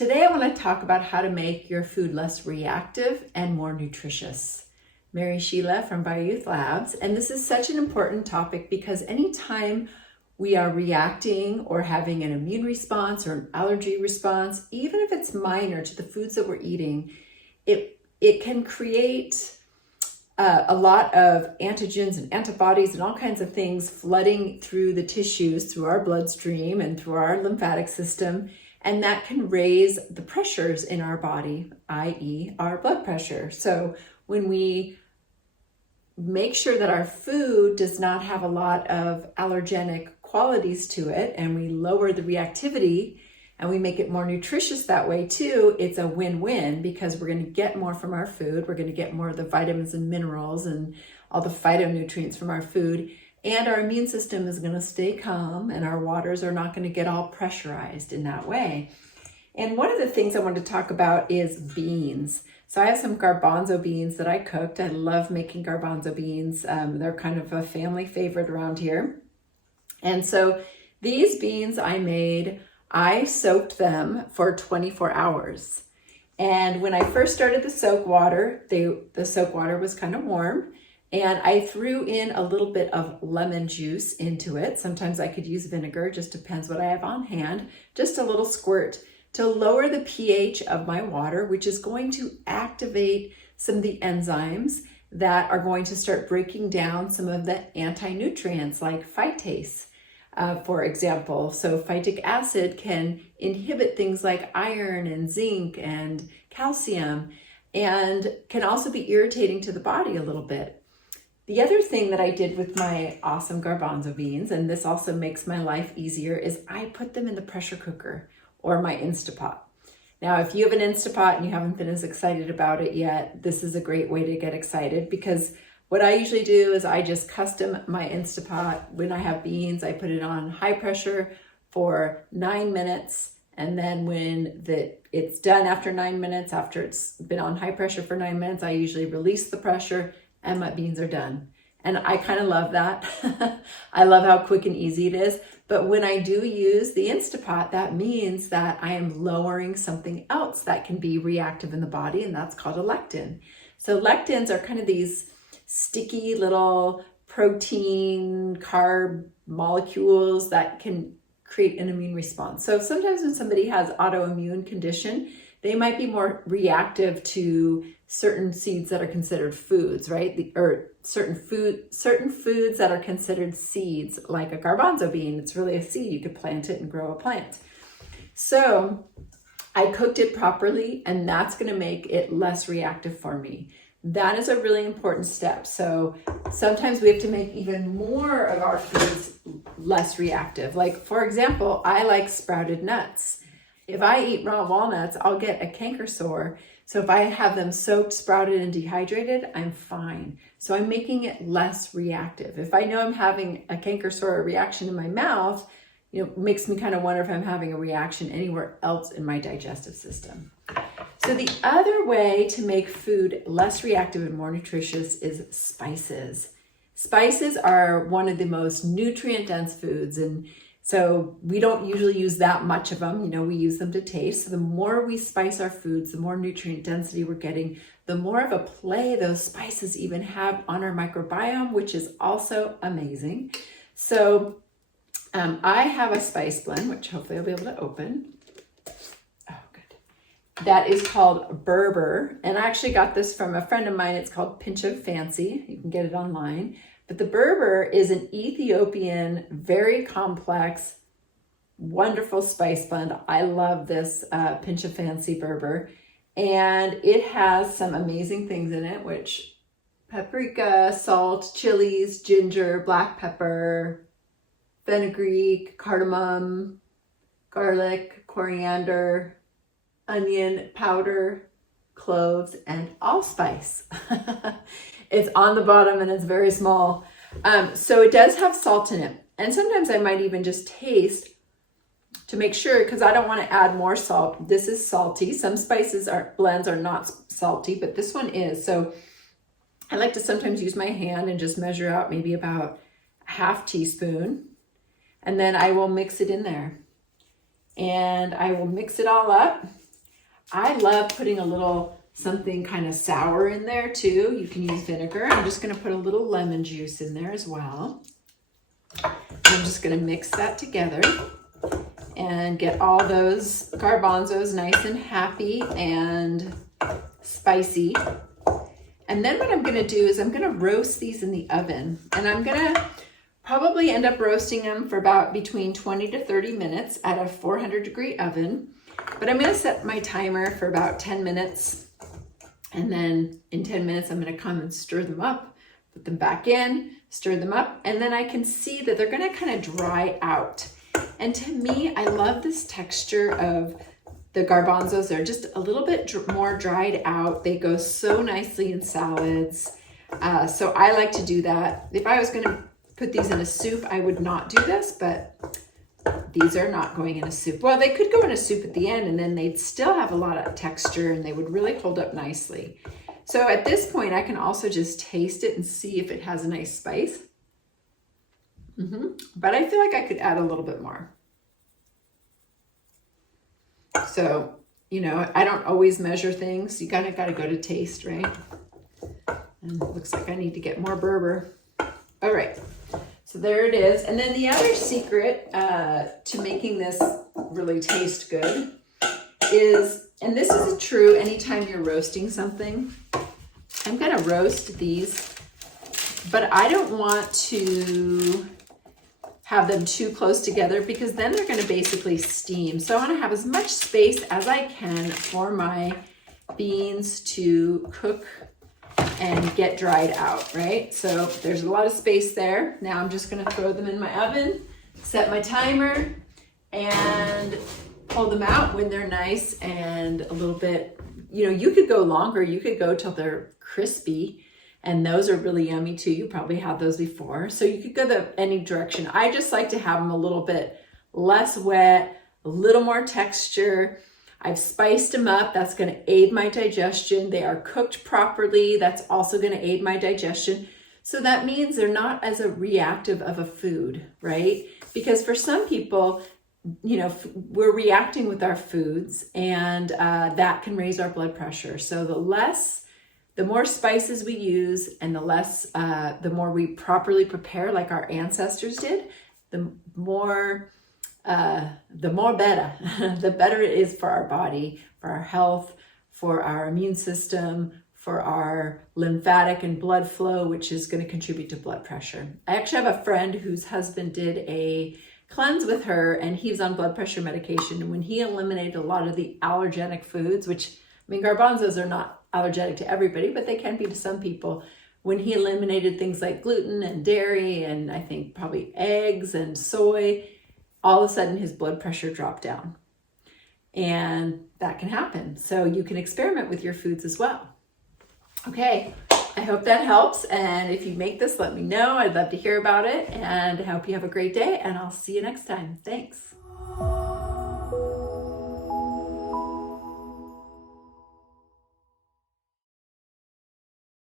Today I want to talk about how to make your food less reactive and more nutritious. Mary Sheila from BioYouth Labs, and this is such an important topic because anytime we are reacting or having an immune response or an allergy response, even if it's minor to the foods that we're eating, it can create a lot of antigens and antibodies and all kinds of things flooding through the tissues, through our bloodstream and through our lymphatic system. And that can raise the pressures in our body, i.e. our blood pressure. So when we make sure that our food does not have a lot of allergenic qualities to it, and we lower the reactivity and we make it more nutritious that way too, it's a win-win because we're going to get more from our food. We're going to get more of the vitamins and minerals and all the phytonutrients from our food. And our immune system is going to stay calm and our waters are not going to get all pressurized in that way. And one of the things I want to talk about is beans. So I have some garbanzo beans that I cooked. I love making garbanzo beans. They're kind of a family favorite around here. And so these beans I soaked them for 24 hours. And when I first started the soak water, the soak water was kind of warm. And I threw in a little bit of lemon juice into it. Sometimes I could use vinegar, just depends what I have on hand. Just a little squirt to lower the pH of my water, which is going to activate some of the enzymes that are going to start breaking down some of the anti-nutrients like phytase, for example. So phytic acid can inhibit things like iron and zinc and calcium and can also be irritating to the body a little bit. The other thing that I did with my awesome garbanzo beans, and this also makes my life easier, is I put them in the pressure cooker or my Instapot. Now, if you have an Instapot and you haven't been as excited about it yet, this is a great way to get excited because what I usually do is I just custom my Instapot. When I have beans, I put it on high pressure for 9 minutes. And then when it's done after 9 minutes, after it's been on high pressure for 9 minutes, I usually release the pressure and my beans are done. And I kind of love that. I love how quick and easy it is. But when I do use the Instapot, that means that I am lowering something else that can be reactive in the body, and that's called a lectin. So lectins are kind of these sticky little protein carb molecules that can create an immune response. So sometimes when somebody has autoimmune condition, they might be more reactive to certain seeds that are considered foods, right? Or certain foods that are considered seeds, like a garbanzo bean. It's really a seed. You could plant it and grow a plant. So I cooked it properly, and that's going to make it less reactive for me. That is a really important step. So sometimes we have to make even more of our foods less reactive. Like, for example, I like sprouted nuts. If I eat raw walnuts, I'll get a canker sore. So if I have them soaked, sprouted, and dehydrated, I'm fine. So I'm making it less reactive. If I know I'm having a canker sore reaction in my mouth, it makes me kind of wonder if I'm having a reaction anywhere else in my digestive system. So the other way to make food less reactive and more nutritious is spices. Spices are one of the most nutrient-dense foods, and so we don't usually use that much of them. We use them to taste. So the more we spice our foods, the more nutrient density we're getting, the more of a play those spices even have on our microbiome, which is also amazing. So I have a spice blend, which hopefully I'll be able to open. Oh, good. That is called Berber. And I actually got this from a friend of mine. It's called Pinch of Fancy. You can get it online. But the Berber is an Ethiopian, very complex, wonderful spice blend. I love this Pinch of Fancy Berber. And it has some amazing things in it, which paprika, salt, chilies, ginger, black pepper, fenugreek, cardamom, garlic, coriander, onion powder, cloves, and allspice. It's on the bottom and it's very small. So it does have salt in it. And sometimes I might even just taste to make sure, because I don't want to add more salt. This is salty. Some blends are not salty, but this one is. So I like to sometimes use my hand and just measure out maybe about a half teaspoon. And then I will mix it in there. And I will mix it all up. I love putting a little something kind of sour in there too. You can use vinegar. I'm just going to put a little lemon juice in there as well. I'm just going to mix that together and get all those garbanzos nice and happy and spicy. And then what I'm going to do is I'm going to roast these in the oven, and I'm going to probably end up roasting them for about between 20 to 30 minutes at a 400-degree oven. But I'm going to set my timer for about 10 minutes. And then in 10 minutes, I'm going to come and stir them up, put them back in, stir them up. And then I can see that they're going to kind of dry out. And to me, I love this texture of the garbanzos. They're just a little bit more dried out. They go so nicely in salads. So I like to do that. If I was going to put these in a soup, I would not do this, but these are not going in a soup. Well, they could go in a soup at the end, and then they'd still have a lot of texture and they would really hold up nicely. So at this point, I can also just taste it and see if it has a nice spice. But I feel like I could add a little bit more. So, you know, I don't always measure things. You kind of got to go to taste, right? And it looks like I need to get more Berber. All right. So there it is. And then the other secret to making this really taste good is, and this is true anytime you're roasting something, I'm going to roast these, but I don't want to have them too close together because then they're going to basically steam. So I want to have as much space as I can for my beans to cook and get dried out, right? So there's a lot of space there. Now I'm just going to throw them in my oven, set my timer, and pull them out when they're nice and a little bit, you know, you could go longer. You could go till they're crispy, and those are really yummy too. You probably had those before. So you could go any direction. I just like to have them a little bit less wet, a little more texture. I've spiced them up. That's going to aid my digestion. They are cooked properly. That's also going to aid my digestion. So that means they're not as a reactive of a food, right? Because for some people, you know, we're reacting with our foods, and that can raise our blood pressure. So the more spices we use, and the more we properly prepare, like our ancestors did, the more better, the better it is for our body, for our health, for our immune system, for our lymphatic and blood flow, which is going to contribute to blood pressure. I actually have a friend whose husband did a cleanse with her, and he was on blood pressure medication. And when he eliminated a lot of the allergenic foods, which, I mean, garbanzos are not allergenic to everybody, but they can be to some people. When he eliminated things like gluten and dairy, and I think probably eggs and soy, all of a sudden his blood pressure dropped down. And that can happen. So you can experiment with your foods as well. Okay, I hope that helps. And if you make this, let me know. I'd love to hear about it. And I hope you have a great day, and I'll see you next time. Thanks.